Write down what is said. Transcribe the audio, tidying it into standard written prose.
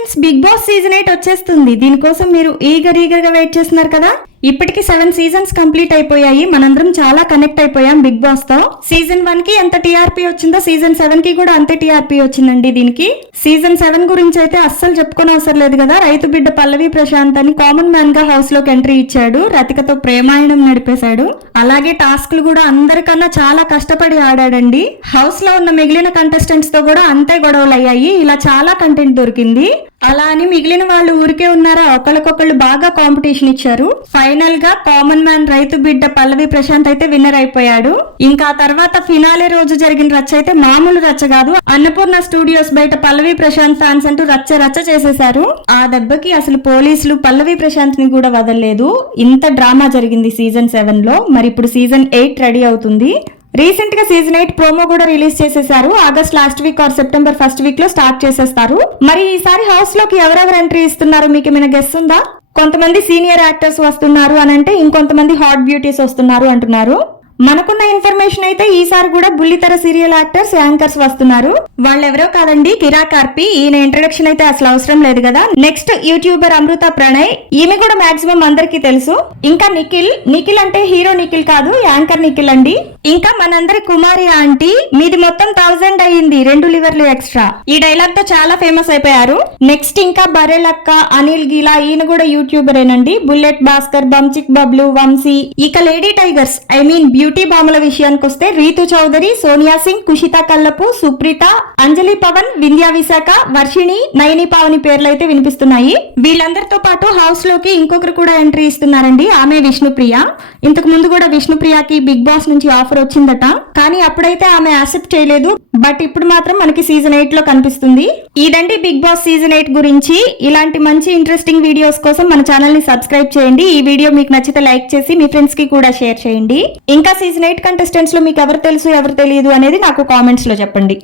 Friends, big boss season 8 వచ్చేస్తుంది. దీనికోసం మీరు ఈగర్ గా వెయిట్ చేస్తున్నారు కదా. ఇప్పటికి 7 సీజన్స్ కంప్లీట్ అయిపోయాయి. మనందరం చాలా కనెక్ట్ అయిపోయాం బిగ్ బాస్ తో. సీజన్ 1 కి ఎంత టీఆర్పీ వచ్చిందో సీజన్ 7 కి కూడా అంతే టీఆర్పీ వచ్చిందండి. దీనికి సీజన్ 7 గురించి అయితే అస్సలు చెప్పుకోని అవసరం లేదు కదా. రైతు బిడ్డ పల్లవి ప్రశాంత్ అని కామన్ మ్యాన్ గా హౌస్ లోకి ఎంట్రీ ఇచ్చాడు. రతికతో ప్రేమాయణం నడిపేశాడు. అలాగే టాస్క్లు కూడా అందరికన్నా చాలా కష్టపడి ఆడాడండి. హౌస్ లో ఉన్న మిగిలిన కంటెస్టెంట్స్ తో కూడా అంతే గొడవలు అయ్యాయి. ఇలా చాలా కంటెంట్ దొరికింది. అలా అని మిగిలిన వాళ్ళు ఊరికే ఉన్నారా, ఒకళ్ళకొకళ్ళు బాగా కాంపిటీషన్ ఇచ్చారు. ఫైనల్ గా కామన్ మ్యాన్ రైతు బిడ్డ పల్లవి ప్రశాంత్ అయితే విన్నర్ అయిపోయాడు. ఇంకా తర్వాత ఫినాలే రోజు జరిగిన రచ్చ అయితే మామూలు రచ్చ కాదు. అన్నపూర్ణ స్టూడియోస్ బయట పల్లవి ప్రశాంత్ ఫ్యాన్స్ అంటూ రచ్చ చేసేశారు. ఆ దెబ్బకి అసలు పోలీసులు పల్లవి ప్రశాంత్ ని కూడా వదలలేదు. ఇంత డ్రామా జరిగింది సీజన్ 7 లో. మరి ఇప్పుడు సీజన్ 8 రెడీ అవుతుంది. రీసెంట్ గా సీజన్ 8 ప్రోమో కూడా రిలీజ్ చేసేసారు. August last week or September first week లో స్టార్ట్ చేసేస్తారు. మరి ఈసారి హౌస్ లోకి ఎవరెవరు ఎంట్రీ ఇస్తున్నారు మీకు ఏమైనా గెస్ ఉందా? కొంతమంది సీనియర్ యాక్టర్స్ వస్తున్నారు అని అంటే, ఇంకొంతమంది హాట్ బ్యూటీస్ వస్తున్నారు అంటున్నారు. మనకున్న ఇన్ఫర్మేషన్ అయితే ఈసారి కూడా బుల్లితెర సీరియల్ యాక్టర్స్, యాంకర్స్ వస్తున్నారు. వాళ్ళెవరో కాదండి, కిరా కార్పి. ఈయన ఇంట్రడక్షన్ అయితే అసలు అవసరం లేదు కదా. నెక్స్ట్ యూట్యూబర్ అమృత ప్రణయ్, ఈమె కూడా మాక్సిమం అందరికి తెలుసు. ఇంకా నిఖిల్ అంటే హీరో నిఖిల్ కాదు, యాంకర్ నిఖిల్ అండి. ఇంకా మనందరి కుమారి ఆంటీ, మీది మొత్తం 1000 అయ్యింది, 2 లివర్లు ఎక్స్ట్రా. ఈ డైలాగ్ తో చాలా ఫేమస్ అయిపోయారు. నెక్స్ట్ ఇంకా బరెలక్క, అనిల్ గీలా, ఈయన కూడా యూట్యూబరేనండి. బుల్లెట్ భాస్కర్, బంచిక్ బబ్లు, వంశీ. ఇక lady tigers I mean beauty బాముల విషయానికి వస్తే రీతు చౌదరి, సోనియా సింగ్, కుషిత కల్లపు, సుప్రీత, అంజలి పవన్, వింధ్యా విశాఖ, వర్షిణి, నయని పావని పేర్లు అయితే వినిపిస్తున్నాయి. వీళ్ళందరితో పాటు హౌస్ లోకి ఇంకొకరు కూడా ఎంట్రీ ఇస్తున్నారండి. ఆమె విష్ణుప్రియ. ఇంతకు ముందు కూడా విష్ణుప్రియకి బిగ్ బాస్ నుంచి ఆఫర్ వచ్చిందట, కానీ అప్పుడైతే ఆమె యాక్సెప్ట్ చేయలేదు. బట్ ఇప్పుడు మాత్రం మనకి సీజన్ 8 లో కనిపిస్తుంది. ఇదండి బిగ్ బాస్ సీజన్ 8 గురించి. ఇలాంటి మంచి ఇంట్రెస్టింగ్ వీడియోస్ కోసం మన ఛానల్ ని సబ్స్క్రైబ్ చేయండి. ఈ వీడియో మీకు నచ్చితే లైక్ చేసి మీ ఫ్రెండ్స్ కి కూడా షేర్ చేయండి. ఇంకా సీజన్ 8 కంటెస్టెంట్స్ లో మీకు ఎవరు తెలుసు ఎవరు తెలియదు అనేది నాకు కామెంట్స్ లో చెప్పండి.